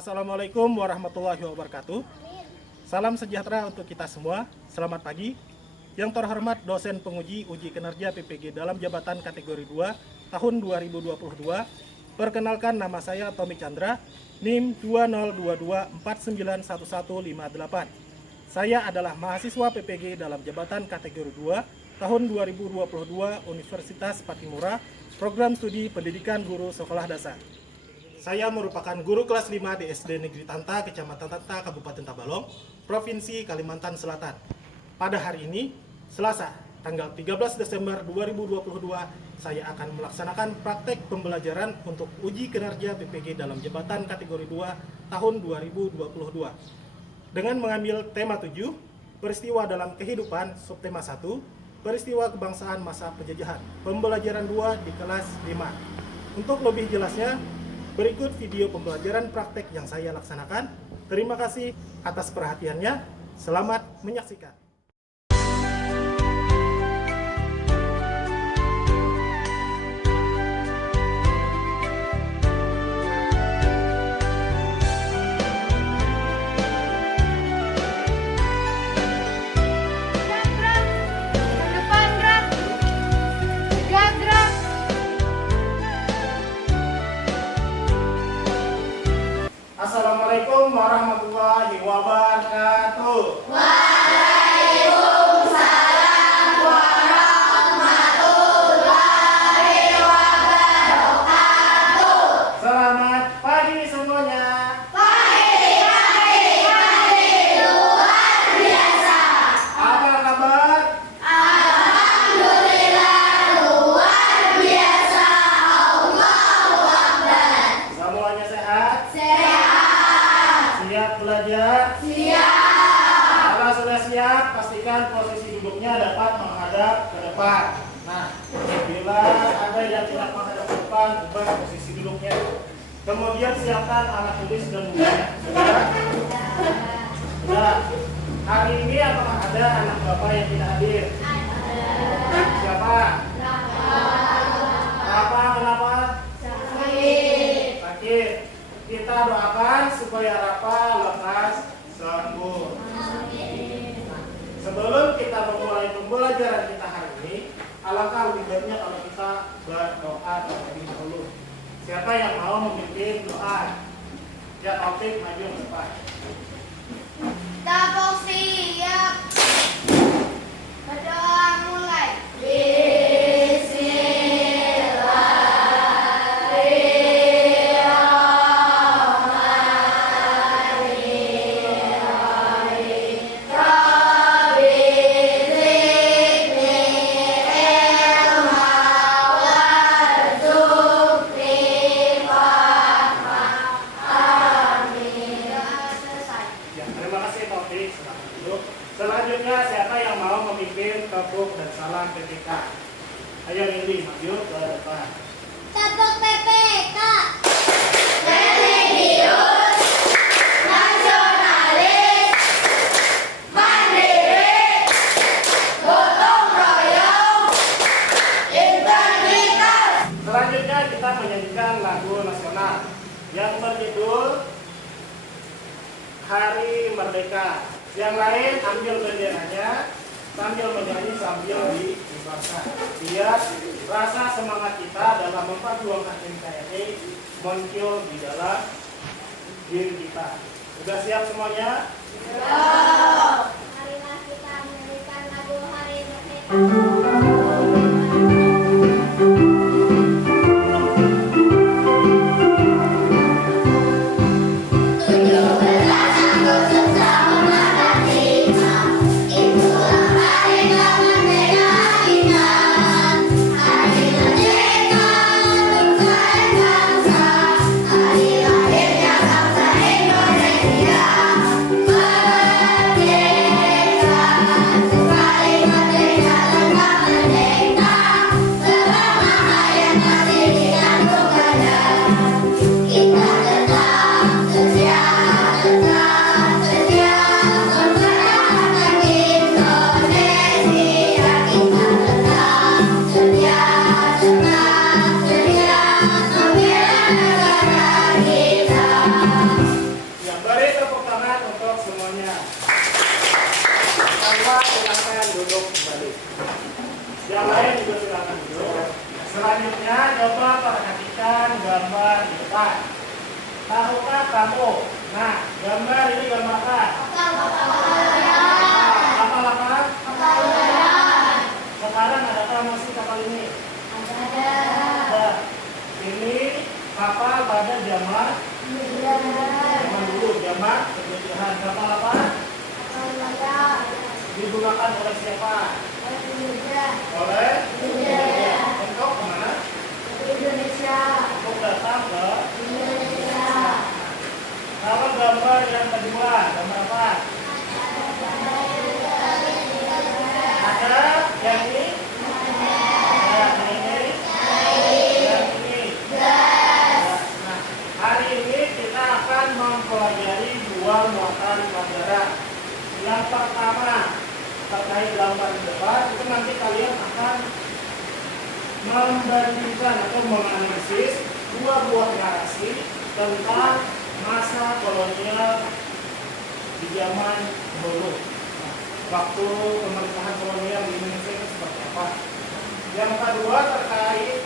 Assalamualaikum warahmatullahi wabarakatuh. Salam sejahtera untuk kita semua. Selamat pagi. Yang terhormat dosen penguji uji kinerja PPG dalam jabatan kategori 2 tahun 2022. Perkenalkan, nama saya Tommy Chandra, NIM 2022491158. Saya adalah mahasiswa PPG dalam jabatan kategori 2 tahun 2022 Universitas Patimura, Program Studi Pendidikan Guru Sekolah Dasar. Saya merupakan guru kelas 5 di SD Negeri Tanta, Kecamatan Tanta, Kabupaten Tabalong, Provinsi Kalimantan Selatan. Pada hari ini, Selasa, tanggal 13 Desember 2022, saya akan melaksanakan praktek pembelajaran untuk uji kinerja PPG dalam jabatan kategori 2 tahun 2022. Dengan mengambil tema 7, peristiwa dalam kehidupan, subtema 1, peristiwa kebangsaan masa penjajahan, pembelajaran 2 di kelas 5. Untuk lebih jelasnya, berikut video pembelajaran praktek yang saya laksanakan. Terima kasih atas perhatiannya. Selamat menyaksikan. Assalamualaikum warahmatullahi wabarakatuh. Waalaikumsalam warahmatullahi wabarakatuh. Selamat pagi semuanya. Pagi luar biasa. Apa kabar? Alhamdulillah luar biasa. Allahu Akbar. Semuanya sehat? Sehat. Siap belajar? Siap. Kalau sudah siap, pastikan posisi duduknya dapat menghadap ke depan. Nah, bila ada yang tidak menghadap ke depan, ubah posisi duduknya. Kemudian siapkan alat tulis dan bukunya. Sudah? Hari ini apakah ada anak bapak yang tidak hadir? Siapa? Apa? Kenapa? Sakit. Kita doakan supaya Rafa lekas sembuh. Sebelum kita memulai pembelajaran kita hari ini, alangkah lebih baiknya kalau kita berdoa terlebih dahulu. Siapa yang mau memimpin doa? Ya, Taufik maju ke depan. Tapok siap. Berdoa mulai. Selanjutnya, siapa yang mau memimpin tepuk dan salam PPK? Ayo Nindi, maju ke depan. Tepuk PPK. Religius, nasionalis, mandiri, gotong royong, integritas. Selanjutnya kita menyanyikan lagu nasional yang berjudul Hari Merdeka. Yang lain ambil benderanya sambil menyanyi sambil dikibarkan. Biar rasa semangat kita dalam memperjuangkan NKRI muncul di dalam diri kita. Sudah siap semuanya? Marilah kita menyanyikan lagu Hari Merdeka. Merdeka, Selanjutnya coba perhatikan gambar di depan. Tahukah kamu? Nah, gambar ini gambar apa? Kapal apa? Sekarang adakah masih kapal ini? Ada. Ini kapal pada zaman dulu, zaman penjajahan. Kapal apa? Digunakan oleh siapa? Oleh untuk kemana? Untuk datang ke Indonesia. Kalau gambar yang kedua, gambar apa? Ada yang ini? Yang ini? Yang ini? Nah, hari ini kita akan mempelajari dua muatan pelajaran. Yang pertama terkait gambar di depan, itu nanti kalian akan membandingkan atau menganalisis dua buah narasi tentang masa kolonial di zaman dulu. Waktu pemerintahan kolonial di Indonesia itu seperti apa? Yang kedua terkait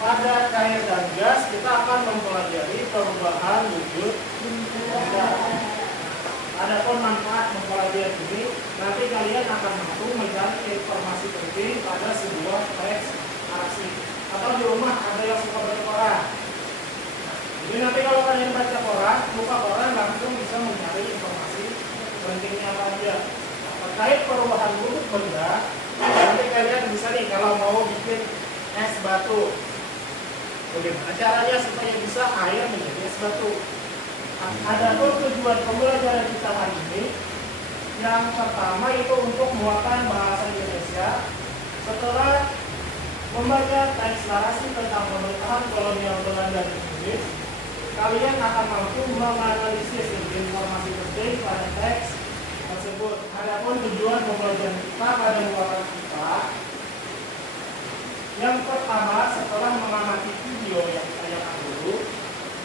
pada cair dan gas, kita akan mempelajari perubahan wujud benda. Adapun manfaat mempelajari ini, nanti kalian akan mampu mencari informasi penting pada sebuah teks narasi. Atau di rumah ada yang suka baca koran. Jadi nanti kalau kalian baca koran, buka koran langsung bisa mencari informasi pentingnya apa aja. Terkait perubahan wujud benda, nanti kalian bisa nih kalau mau bikin es batu. Bagaimana caranya supaya bisa air menjadi es batu? Adapun tujuan pembelajaran kita hari ini, yang pertama itu untuk muatan bahasa Indonesia. Setelah membaca teks narasi tentang pemerintahan kolonial Belanda di Inggris, kalian akan mampu menganalisis informasi penting pada teks tersebut. Adapun tujuan pembelajaran kita pada muatan kita, yang pertama setelah mengamati video yang saya dulu,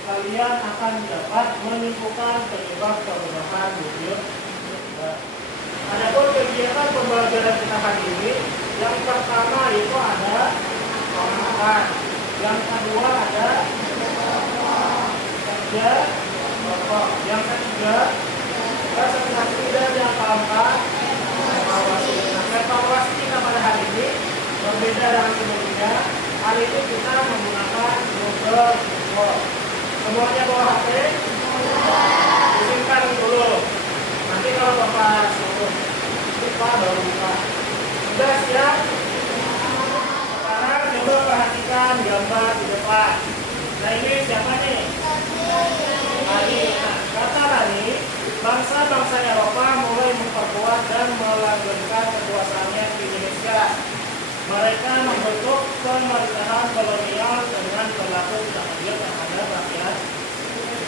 kalian akan dapat menyimpulkan penyebab perubahan wujud. Adapun kegiatan pembelajaran kita hari ini, yang pertama itu ada pengamatan, yang kedua ada kerja kelompok, yang ketiga presentasi, dan yang keempat evaluasi. Nah, evaluasi kita pada hari ini berbeda dengan sebelumnya. Hari ini kita menggunakan Google Form. Semuanya bawa HP? Disimpan dulu. Nanti kalau Bapak suruh lupa baru buka. Sudah siap? Sekarang coba perhatikan gambar di depan. Nah ini siapa nih? Rani. Nah, kata Rani, bangsa-bangsa Eropa mulai memperkuat dan melanggengkan kekuasaannya di Indonesia. Mereka membentuk pemerintahan kolonial dengan berlaku tidak adil terhadap rakyat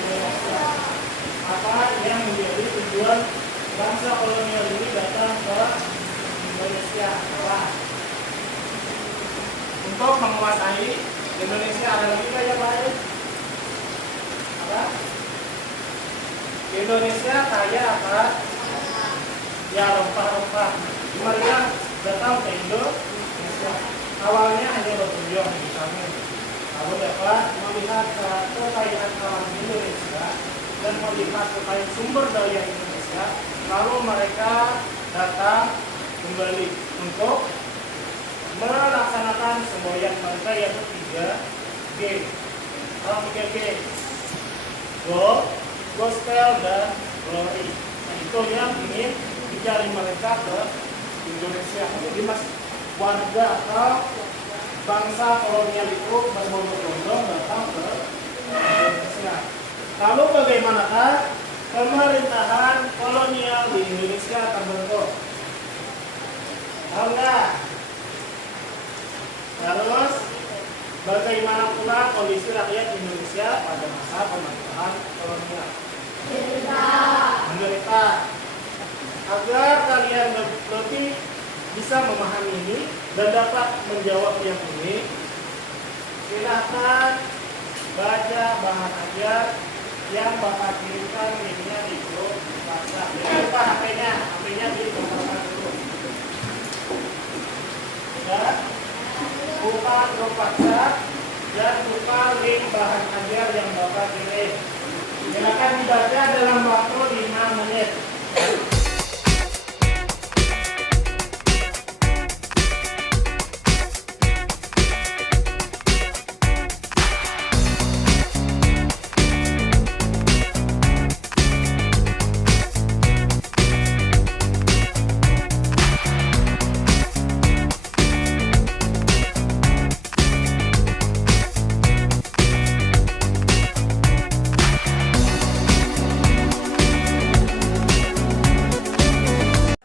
Indonesia. Apa yang menjadi tujuan bangsa kolonial ini datang ke Indonesia? Apa? Untuk menguasai Indonesia. Ada lagi yang lain? Apa? Indonesia kaya apa? Ya rempah-rempah. Mereka datang ke Indonesia. Awalnya hanya bertujuan misalnya lalu dapat melihat kekayaan alam Indonesia dan melihat kekayaan sumber daya Indonesia, lalu mereka datang kembali untuk melaksanakan semboyan mereka yaitu 3G. Kalau 3G, Gold, Gospel, dan Glory. Nah, itu yang ingin dicari mereka ke Indonesia. Jadi warga atau bangsa kolonial itu berbondong-bondong datang ke Indonesia. Lalu bagaimanakah pemerintahan kolonial di Indonesia terbentuk? Tahu nggak? Terus bagaimana pula kondisi rakyat Indonesia pada masa pemerintahan kolonial? Menderita. Agar kalian lebih bisa memahami ini dan dapat menjawab yang ini, silahkan baca bahan ajar yang Bapak kirimkan linknya di grup WhatsApp. Jangan lupa HP-nya dikontrolkan dulu. Sudah? buka grup WhatsApp, dan buka link bahan ajar yang Bapak kirim. Silakan dibaca dalam waktu 5 menit.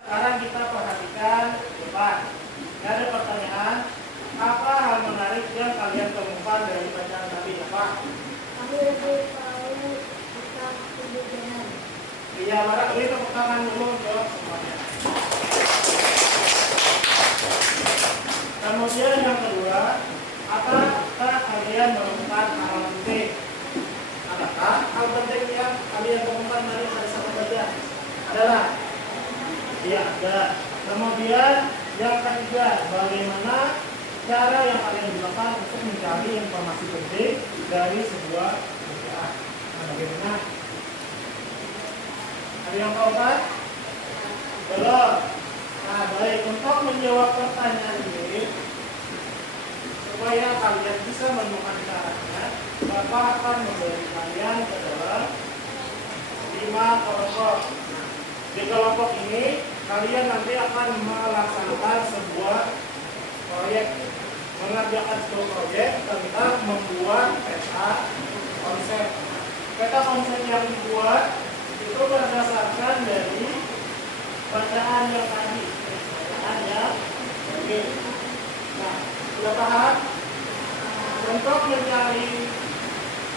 Sekarang kita perhatikan depan. Ini ada pertanyaan, apa hal menarik yang kalian temukan dari bacaan tadi, Pak? Aku lebih tahu tentang kebudayan. Iya, Barak, beri tepuk tangan dulu untuk semuanya. Kemudian yang kedua, apakah kalian menemukan hal penting? Adakah hal penting yang kalian temukan dari sahabat baca? Adalah? Iya, ada. Kemudian yang ketiga, bagaimana cara yang kalian gunakan untuk mencari informasi penting dari sebuah bacaan? Nah, bagaimana? Ada yang tahu kan? Belum. Nah, baik, untuk menjawab pertanyaan ini, supaya kalian bisa menemukan caranya, Bapak akan memberi kalian ke dalam 5 kelompok. Nah, di kelompok ini kalian nanti akan melaksanakan sebuah proyek, mengerjakan sebuah proyek tentang membuat peta konsep. Peta konsep yang dibuat itu berdasarkan dari bacaan yang tadi, bacaan yang oke. Nah, sudah paham? Untuk mencari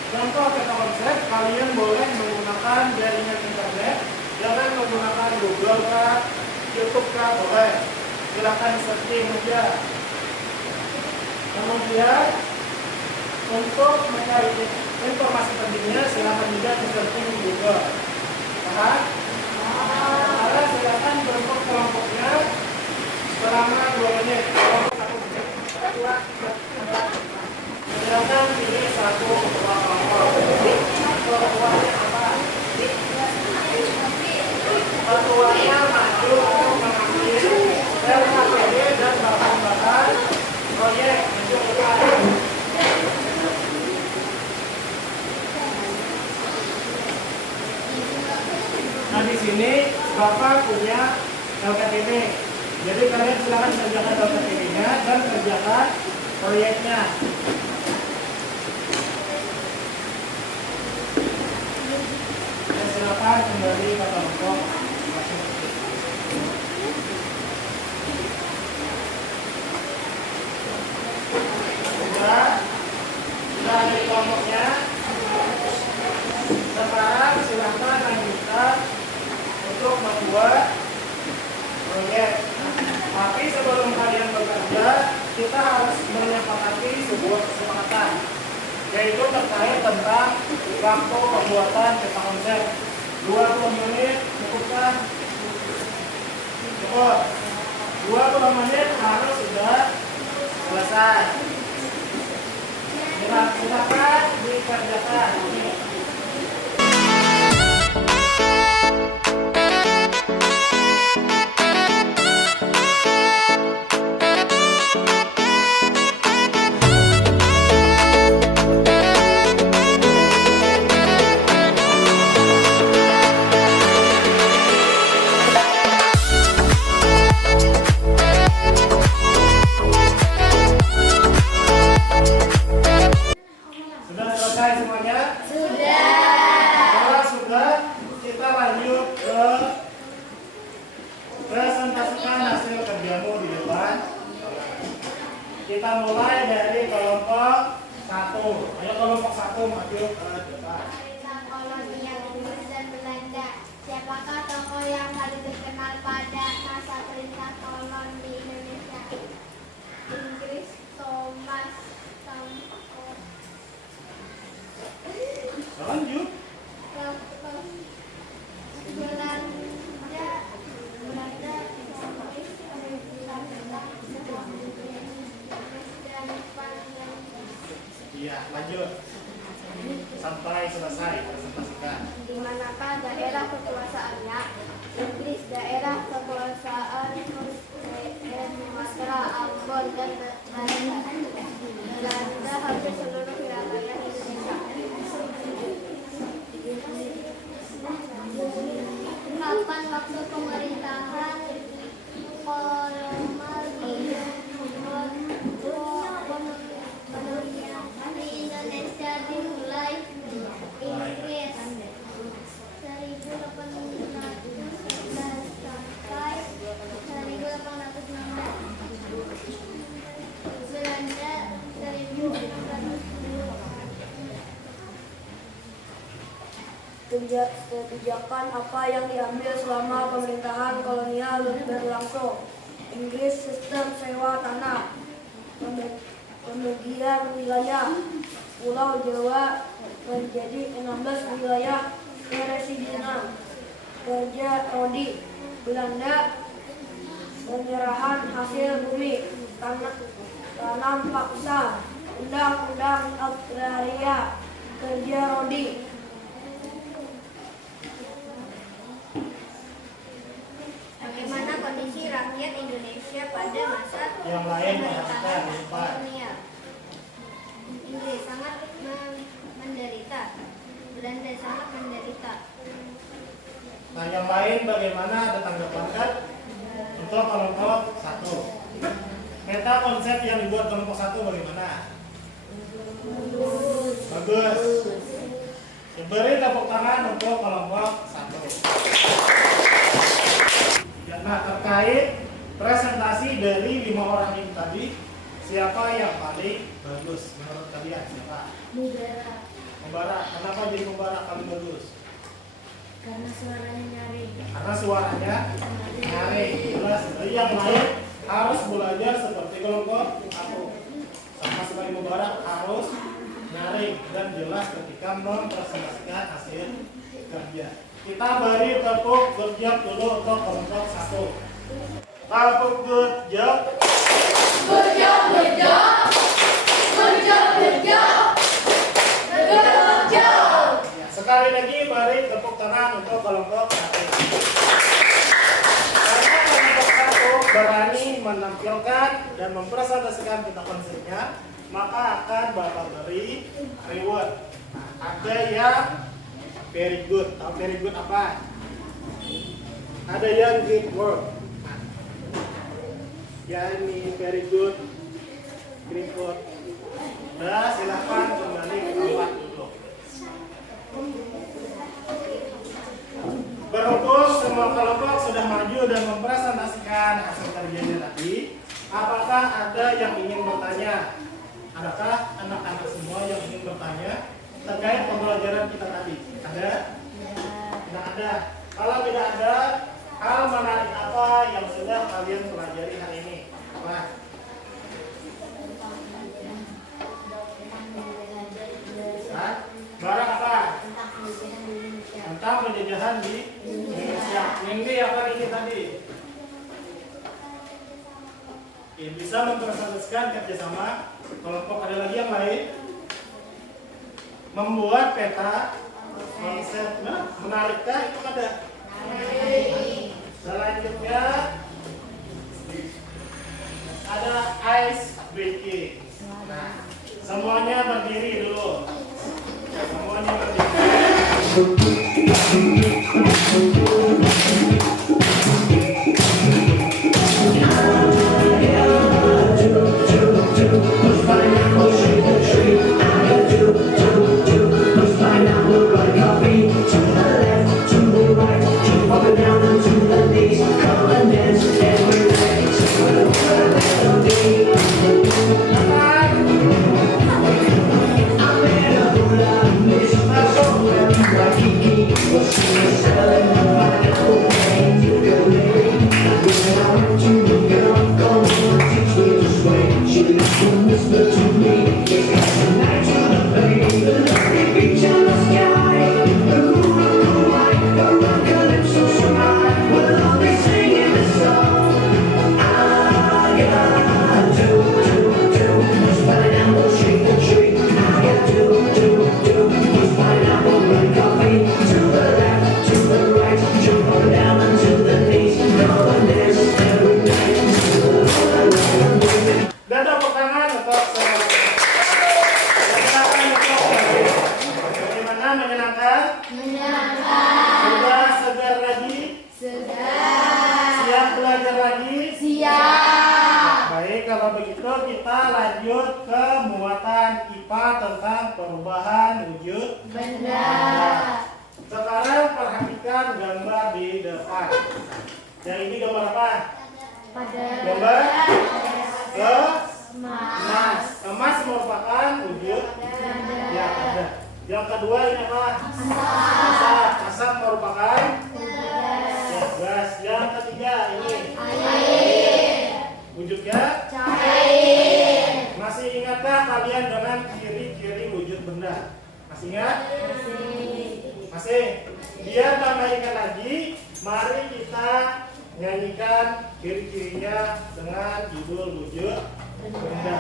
contoh peta konsep, kalian boleh menggunakan jaringan internet. Jangan menggunakan Google kah, YouTube kah, boleh. Silakan searching aja. Kemudian untuk mencari informasi pentingnya, silakan juga di searching di Google. Paham? Nah, silakan bentuk kelompoknya selama 2 menit. Silakan pilih satu kelompok. Kelompoknya apa? Ketuanya maju untuk mengambil rel APD dan bahan-bahan proyek untuk depan. Nah, di sini Bapak punya LKTP. Jadi kalian silakan kerjakan LKTP-nya dan kerjakan proyeknya. Dan silakan kembali ke kelompok. Sudah di kelompoknya. Sekarang silakan lanjutkan untuk membuat proyek. Tapi sebelum kalian bekerja, kita harus menyepakati sebuah kesepakatan, yaitu terkait tentang waktu pembuatan peta konsep. 20 menit cukupkah? Cukup. 20 menit harus sudah selesai. Silakan dikerjakan. Sudah selesai semuanya? Kalau sudah, kita lanjut ke presentasikan hasil kerjamu di depan. Kita mulai dari kelompok 1. Ayo kelompok 1 maju ke depan. Tentang kolonial Inggris dan Belanda. Siapakah tokoh yang paling dikenal pada masa perintah kolon di Indonesia? Inggris, Thomas Sampson. Lanjut. Belanda, Iya, lanjut sampai selesai presentasikan. Di manakah daerah kekuasaannya? Inggris, daerah kekuasaan Sumatera, Ambon, dan Belanda hampir seluruh wilayah Indonesia. Kapan waktu pemerintahan kolonial di Indonesia dimulai? Inggris 1811 sampai 1816. Belanda 1810. Kebijakan apa yang diambil selama pemerintahan kolonial berlangsung? Inggris sistem sewa tanah, pembagian wilayah, Pulau Jawa menjadi 16 wilayah presidenan, kerja Rodi, Belanda, penyerahan hasil bumi, tanam paksa, undang-undang agraria, kerja Rodi. Bagaimana kondisi rakyat Indonesia pada masa Yang lain pemerintahan perhatikan, Pak. kolonial? Inggris sangat menderita, Belanda sangat menderita. Nah, yang lain bagaimana, ada tanggapan kan? Untuk kelompok 1. Peta konsep yang dibuat kelompok 1 bagaimana? Bagus. Beri tepuk tangan untuk kelompok 1. Nah, terkait presentasi dari 5 orang ini tadi, siapa yang paling bagus menurut kalian? Siapa? Membara. Kenapa jadi membara paling bagus? Karena suaranya nyaring. Karena suaranya nyaring. Jelas. Jadi yang lain harus belajar seperti kelompok 1. Sama seperti membara harus nyaring dan jelas ketika mempresentasikan hasil kerja. Kita beri tepuk good job dulu untuk kelompok 1. Tepuk good job. Good job, good job. Good job, good job. Good job. Ya, sekali lagi beri tepuk tangan untuk kelompok 1. Karena kelompok 1 berani menampilkan dan mempresentasikan kita konsepnya, maka akan Bapak beri reward. Nah, ada yang very good. Tahu very good apa? Ada yang great work. Ya, ini very good, great work. Nah, silakan kembali ke tempat duduk. Berhubung semua kelompok sudah maju dan mempresentasikan hasil kerjanya tadi, apakah ada yang ingin bertanya? Adakah anak-anak semua yang ingin bertanya terkait pembelajaran kita tadi? Ada? Tidak ada. Kalau tidak ada, hal menarik apa yang sudah kalian pelajari hari ini? Apa? Hah? Barang apa? Tentang penjajahan di Indonesia. Minggu apa ini tadi? Oke, bisa mempresentasikan kerjasama kelompok. Ada lagi yang lain? Membuat peta konsep. Nah, menarikkah itu ada? Selanjutnya ada ice breaking. Nah, semuanya berdiri dulu. Semuanya berdiri. We'll see you. lanjut ke muatan IPA tentang perubahan wujud Benda. Sekarang perhatikan gambar di depan. Yang ini gambar apa? Pada. Gambar emas. Emas merupakan wujud yang ada. Yang kedua ini apa? Asap. Asap merupakan ya, gas. Yang ketiga ini wujudnya Cair. masih ingatkah kalian dengan ciri-ciri wujud benda? Masih ingat? Masih. Biar tambah ingat lagi, mari kita nyanyikan ciri-cirinya dengan judul wujud benda.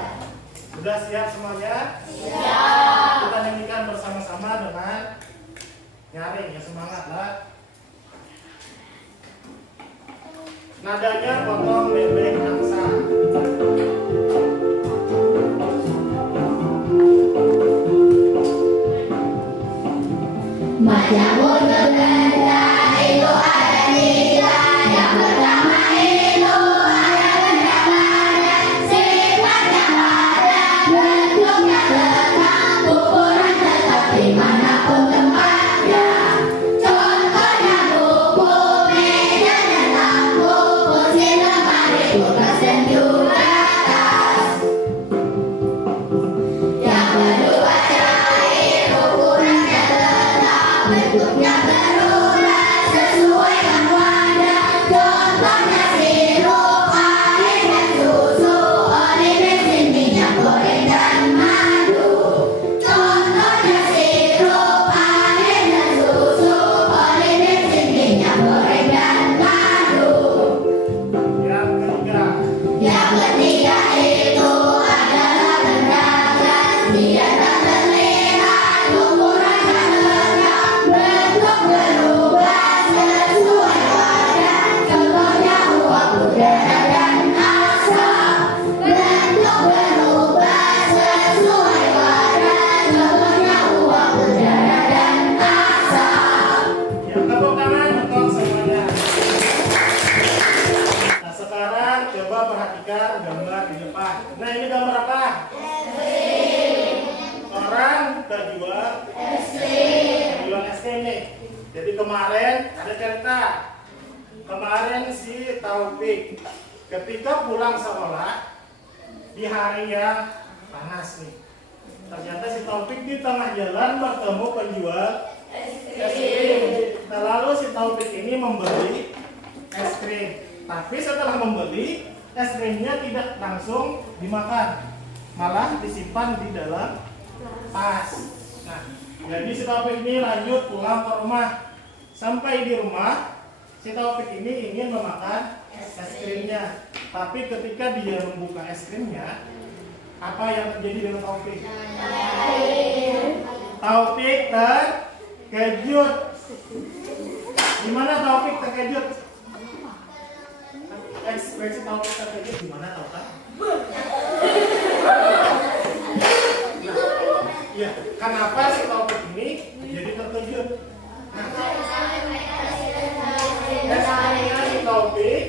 Sudah siap semuanya? Siap. Kita nyanyikan bersama-sama dengan nyaring ya, semangat lah. Nadanya potong bebek angsa. Macam wujud benda itu ada tiga. Yang pertama itu ada benda padat, sifatnya padat, bentuknya tetap, ukuran tetap dimanapun tempatnya. Contohnya buku, meja dan lampu, kursi, lemari, kulkas dan juga tas. Yang kedua cair, ukurannya tetap, bentuknya berulang sesuaikan wadah. Contohnya sirup, air dan susu, oli, bensin, minyak goreng dan madu. Contohnya sirup, air dan susu, oli, bensin, minyak goreng dan madu. Yang ketiga Yang ketiga itu adalah benda gas. Dia tak terlihat, ukurannya tetap, bentuk berubah sesuai wadah. Contohnya uap, udara, dan asap. Bentuk berubah sesuai wadah. Contohnya uap, udara, dan asap. yang tepuk tangan untuk semuanya. Nah sekarang coba perhatikan gambar di depan. Nah ini gambar apa? Orang berjual es krim nih. Jadi kemarin ada cerita. Kemarin si Taufik ketika pulang sekolah di hari yang panas nih. Ternyata si Taufik di tengah jalan bertemu penjual es krim. Nah, lalu si Taufik ini membeli es krim. Tapi setelah membeli, es krimnya tidak langsung dimakan, malah disimpan di dalam tas. Nah, jadi si Taufik ini lanjut pulang ke rumah. Sampai di rumah, si Taufik ini ingin memakan es krimnya. Tapi ketika dia membuka es krimnya, apa yang terjadi dengan Taufik? Taufik terkejut. Gimana Taufik terkejut? Ekspresi Taufik terkejut gimana, tahu kan? Ya, kenapa si Taufik ini jadi terkejut? Esnya si Taufik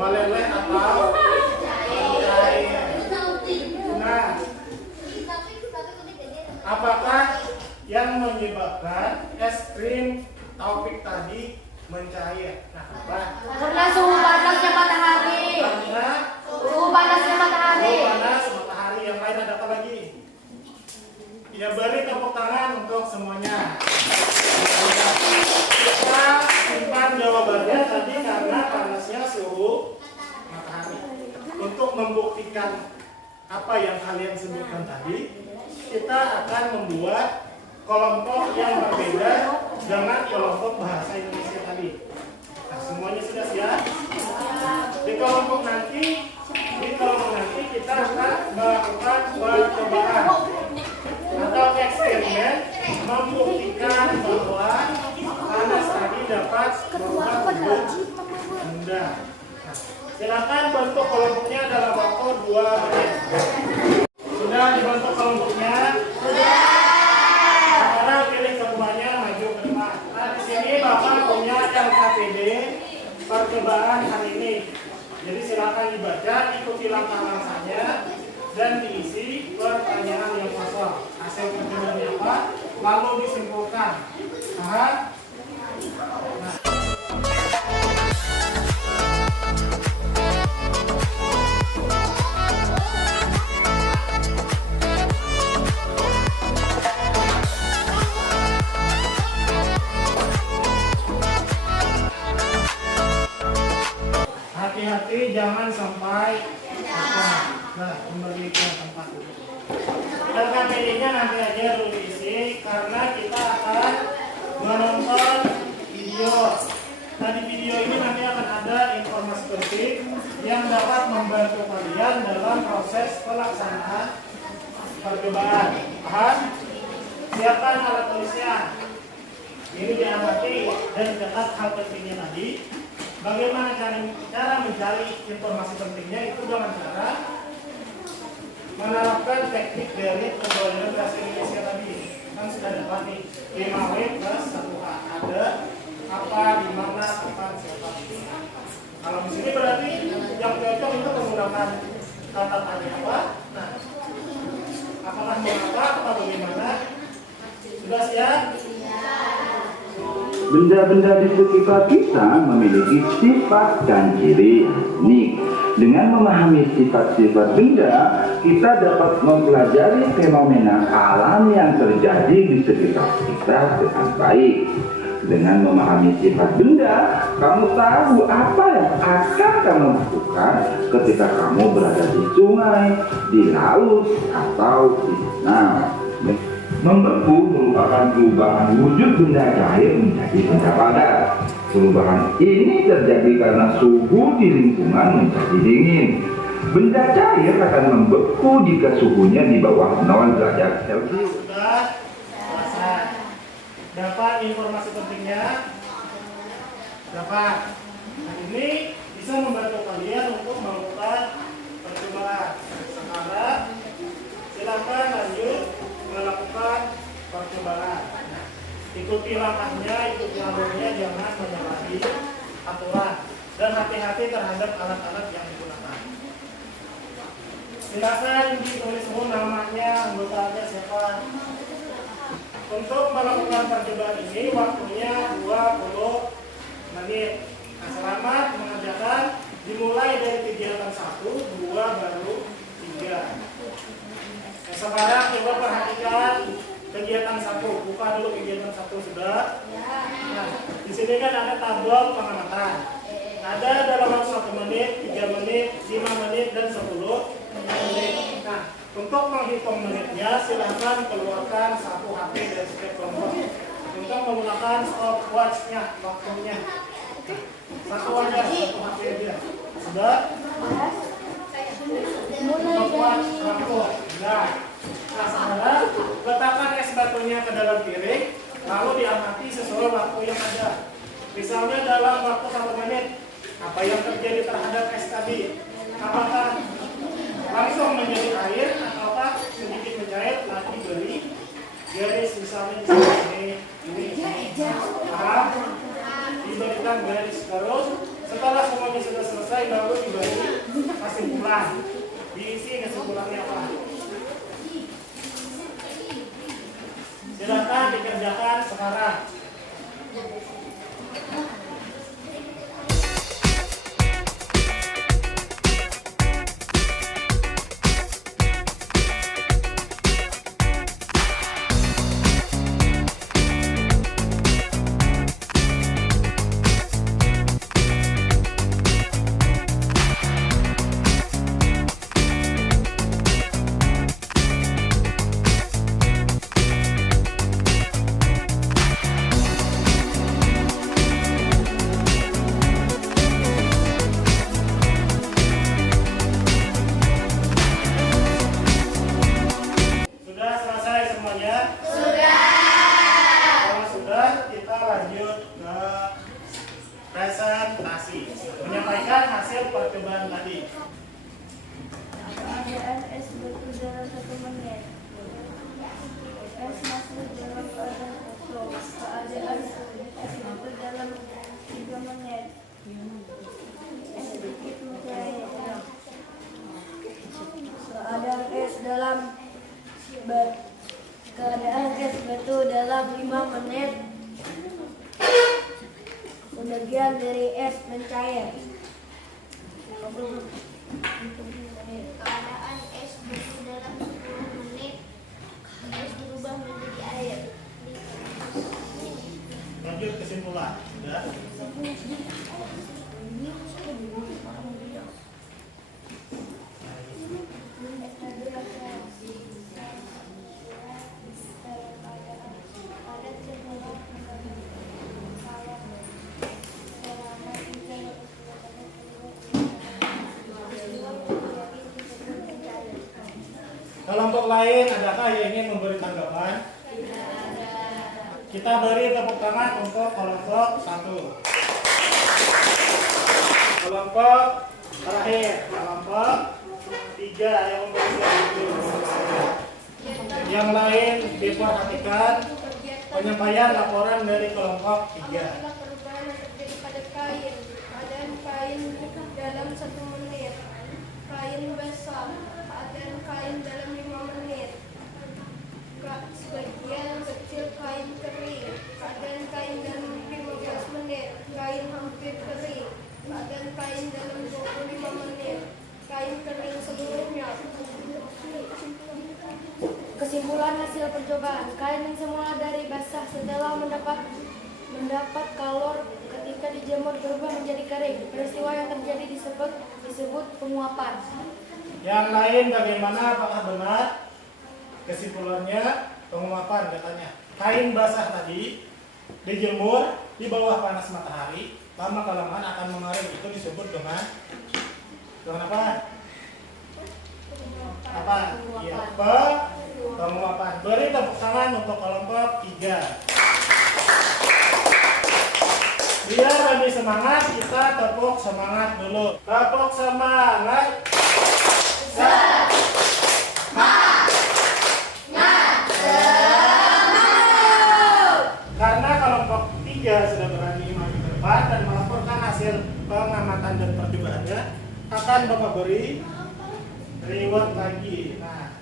meleleh atau mencair. Nah, apakah yang menyebabkan es krim Taufik tadi mencair? Nah, apa? Karena suhu panasnya matahari. Karena Suhu panasnya matahari. panas matahari. Yang lain ada apa lagi? Ya, beri tepuk tangan untuk semuanya. Kita simpan jawabannya tadi karena panasnya suhu matahari. Untuk membuktikan apa yang kalian sebutkan tadi, kita akan membuat kelompok yang berbeda dengan kelompok bahasa Indonesia tadi. Nah, semuanya sudah siap? Di kelompok nanti kita akan melakukan percobaan atau eksperimen membuktikan bahwa panas tadi dapat merubah wujud benda. Nah, silakan bentuk kelompoknya dalam waktu 2 menit. Sudah dibentuk kelompoknya? Sekarang pilih semuanya maju ke depan. Nah, di sini Bapak punya LKPD percobaan hari ini. Jadi silakan dibaca, ikuti langkah-langkahnya. dan diisi pertanyaan yang kosong. Hasil perjalanannya apa? Lalu disimpulkan. Paham? Nah. Hati-hati jangan sampai nah, kembali ke tempat dulu. RKPD-nya nanti aja dulu diisi karena kita akan menonton video. Nah, di video ini nanti akan ada informasi penting yang dapat membantu kalian dalam proses pelaksanaan percobaan. Paham? Siapkan alat tulisnya. Ini diamati dan catat hal pentingnya tadi. Bagaimana cara mencari informasi pentingnya itu dengan cara menerapkan teknik dari pembelajaran bahasa Indonesia tadi. Kan sudah dapat nih 5W plus 1H. Ada apa, di mana, kapan, siapa. Kalau di sini berarti yang cocok itu menggunakan kata tanya apa. Nah, apakah mengapa atau bagaimana? Sudah siap? Benda-benda di sekitar kita memiliki sifat dan ciri yang unik. Dengan memahami sifat-sifat benda, kita dapat mempelajari fenomena alam yang terjadi di sekitar kita dengan baik. Dengan memahami sifat benda, kamu tahu apa yang akan kamu lakukan ketika kamu berada di sungai, di laut, atau di danau. Membeku merupakan perubahan wujud benda cair menjadi benda padat. Perubahan ini terjadi karena suhu di lingkungan menjadi dingin. Benda cair akan membeku jika suhunya di bawah 0 derajat Celcius. Sudah selesai. Dapat informasi pentingnya? Dapat. Nah, ini bisa membantu kalian untuk melakukan percobaan. Sekarang silakan lanjut melakukan percobaan. Nah, ikuti langkahnya, ikuti alurnya, jangan menyalahi aturan dan hati-hati terhadap alat-alat yang digunakan. Silakan ditulis semua namanya, anggotanya siapa. Untuk melakukan percobaan ini waktunya 20 menit. Nah, selamat mengerjakan. Dimulai dari kegiatan 1, 2, baru 3. Nah, sekarang coba perhatikan kegiatan 1. Buka dulu kegiatan 1 sudah. Nah, di sini kan ada tabel pengamatan. Ada dalam waktu 1 menit, 3 menit, 5 menit, dan 10 menit. Nah, untuk menghitung menitnya silahkan keluarkan sapu HP dan stepwatch untuk menggunakan stopwatch-nya, waktunya. Satu aja, satu HP aja. Sudah? Stopwatch waktu. Nah, sekarang letakkan es batunya ke dalam piring, lalu diamati sesuai waktu yang ada. Misalnya dalam waktu 1 menit, apa yang terjadi terhadap es tadi? Apakah langsung menjadi air ataukah sedikit mencair? Lagi beri garis, misalnya ini. Paham? Diberikan garis terus. Setelah semuanya sudah selesai, baru diberi kesimpulan. Diisi kesimpulannya apa? Silakan dikerjakan sekarang. Keadaan es batu dalam 5 menit. Sebagian dari es mencair. Keadaan es batu dalam 10 menit. Es berubah menjadi air. Lanjut kesimpulan. Sudah. Kelompok lain, adakah yang ingin memberi tanggapan? Kita beri tepuk tangan untuk kelompok 1. Kelompok terakhir, kelompok 3 yang memberi. Yang lain diperhatikan penyampaian laporan dari kelompok 3. Apabila perubahan yang terjadi pada kain, keadaan kain dalam 1 menit, kain basah, keadaan kain dalam 5 menit, sebagian kecil kain kering, keadaan kain dalam 15 menit, kain hampir kering, keadaan kain dalam 25 menit, kain kering seluruhnya. Kesimpulan hasil percobaan, kain yang semula dari basah setelah mendapat kalor ketika dijemur berubah menjadi kering. Peristiwa yang terjadi disebut penguapan. Yang lain bagaimana? Apakah benar? Kesimpulannya penguapan katanya. Kain basah tadi dijemur di bawah panas matahari, lama kelamaan akan mengering. Itu disebut dengan apa? Apa? Iya, penguapan. Beri tepuk tangan untuk kelompok 3. Biar lebih semangat, kita tepuk semangat dulu. Tepuk semangat. Karena kelompok 3 sudah berani maju ke depan dan melaporkan hasil pengamatan dan percobaannya, akan Bapak beri reward lagi. Nah,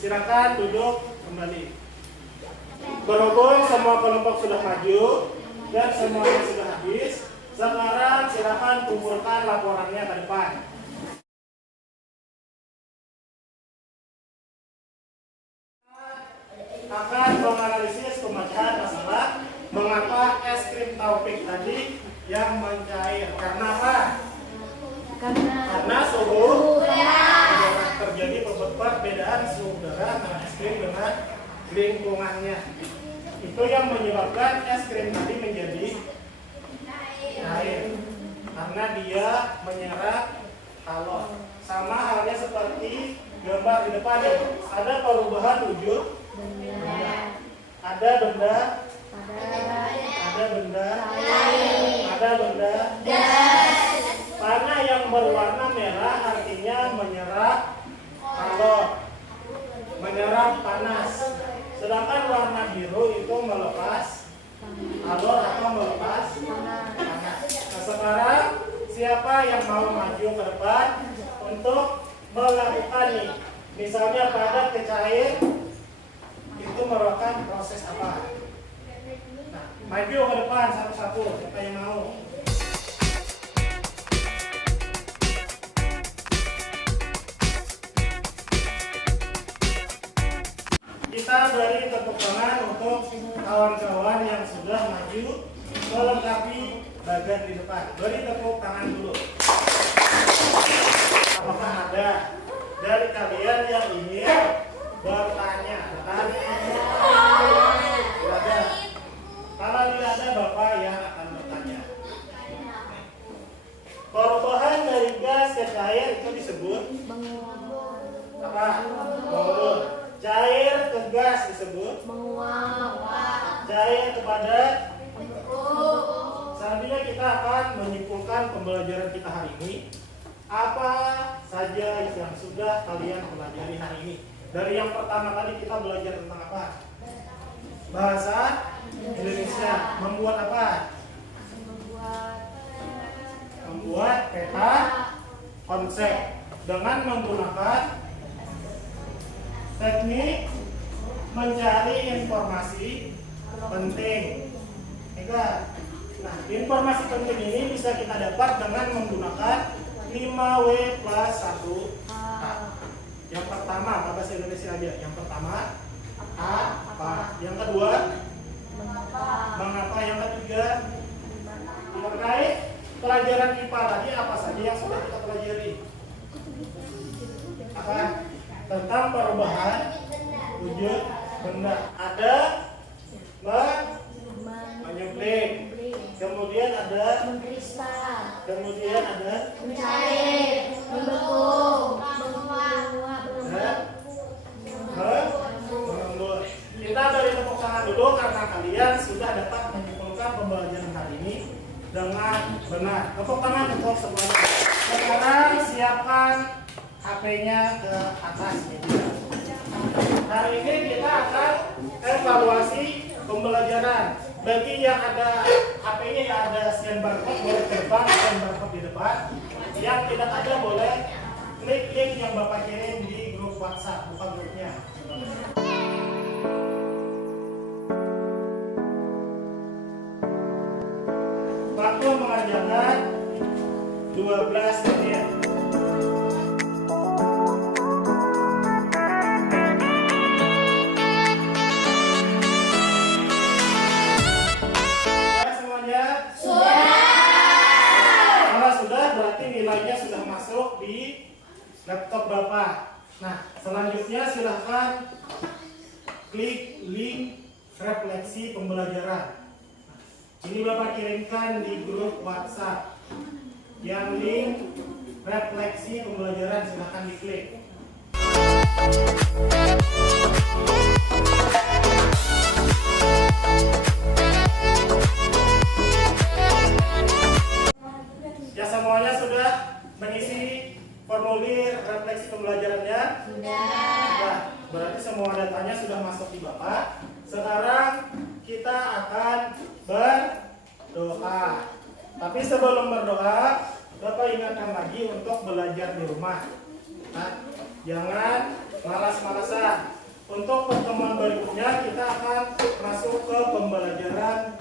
silakan duduk kembali. Berhubung semua kelompok sudah maju dan semuanya sudah habis, sekarang silakan kumpulkan laporannya ke depan. Akan menganalisis pembacaan masalah mengapa es krim Taufik tadi yang mencair. Karena apa? Karena suhu udara, terjadi perbedaan suhu udara antara es krim dengan lingkungannya. Itu yang menyebabkan es krim tadi menjadi cair karena dia menyerap kalor. Sama halnya seperti gambar di depan ini. Ada perubahan wujud benda. Ada benda, ada benda. Panah yang berwarna merah artinya menyerap kalor, menyerap panas. Sedangkan warna biru itu melepas kalor atau melepas panas. Nah, sekarang siapa yang mau maju ke depan untuk melakukan nih? Misalnya padat ke cair itu merupakan proses apa? Nah, maju ke depan satu-satu, siapa yang mau? Kita beri tepuk tangan untuk kawan-kawan yang sudah maju melengkapi bagian di depan. Beri tepuk tangan dulu. Apakah ada dari kalian yang ingin bertanya? Tidak ada. Kalau tidak ada, Bapak yang akan bertanya. Perubahan dari gas ke cair itu disebut apa? Menguap. Cair ke gas disebut Menguap. cair ke padat. Selanjutnya kita akan menyimpulkan pembelajaran kita hari ini. Apa saja yang sudah kalian pelajari hari ini? Dari yang pertama tadi kita belajar tentang apa? Bahasa Indonesia. Membuat apa? Membuat peta konsep dengan menggunakan teknik mencari informasi penting. Ingat, nah informasi penting ini bisa kita dapat dengan menggunakan 5W plus 1A. Yang pertama, bahasa Indonesia aja. Yang pertama, apa? Yang kedua, mengapa? Yang ketiga, terkait pelajaran IPA tadi apa saja yang sudah kita pelajari? Apa? Tentang perubahan wujud benda. Ada menyuplai, kemudian ada Kristal, kemudian ada mencair, membeku, mengembur. Kita beri tepuk tangan dulu karena kalian sudah dapat menyimpulkan pembelajaran hari ini dengan benar. Tepuk tangan untuk semuanya. Sekarang siapkan HP-nya ke atas meja. Hari ini kita akan evaluasi pembelajaran. Bagi yang ada HP-nya yang ada scan barcode boleh ke depan, scan barcode di depan. Yang tidak ada boleh klik link yang Bapak kirim di grup WhatsApp, buka grupnya. Waktu mengerjakan 12 menit. Nilainya sudah masuk di laptop Bapak. Nah, selanjutnya silahkan klik link refleksi pembelajaran. Ini Bapak kirimkan di grup WhatsApp. Yang link refleksi pembelajaran silahkan diklik. Ya, semuanya sudah mengisi formulir refleksi pembelajarannya? Sudah. Berarti semua datanya sudah masuk di Bapak. Sekarang kita akan berdoa. Tapi sebelum berdoa, Bapak ingatkan lagi untuk belajar di rumah. Nah, jangan malas-malasan. Untuk pertemuan berikutnya kita akan masuk ke pembelajaran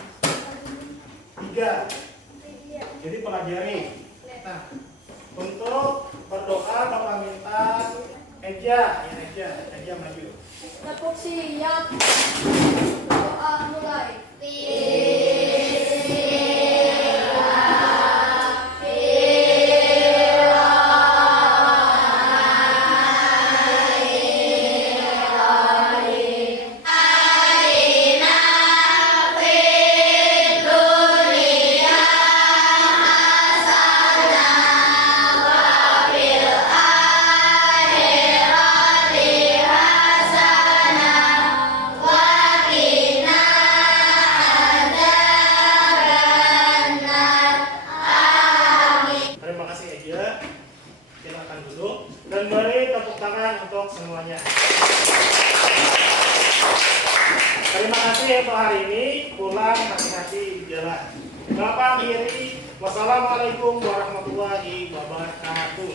3. Jadi pelajari. Nah, untuk berdoa Bapak minta Eja maju. tepuk siap, doa mulai. Dan beri tepuk tangan untuk semuanya. Terima kasih untuk hari ini. Pulang hati-hati di jalan. Bapak akhiri. Wassalamualaikum warahmatullahi wabarakatuh.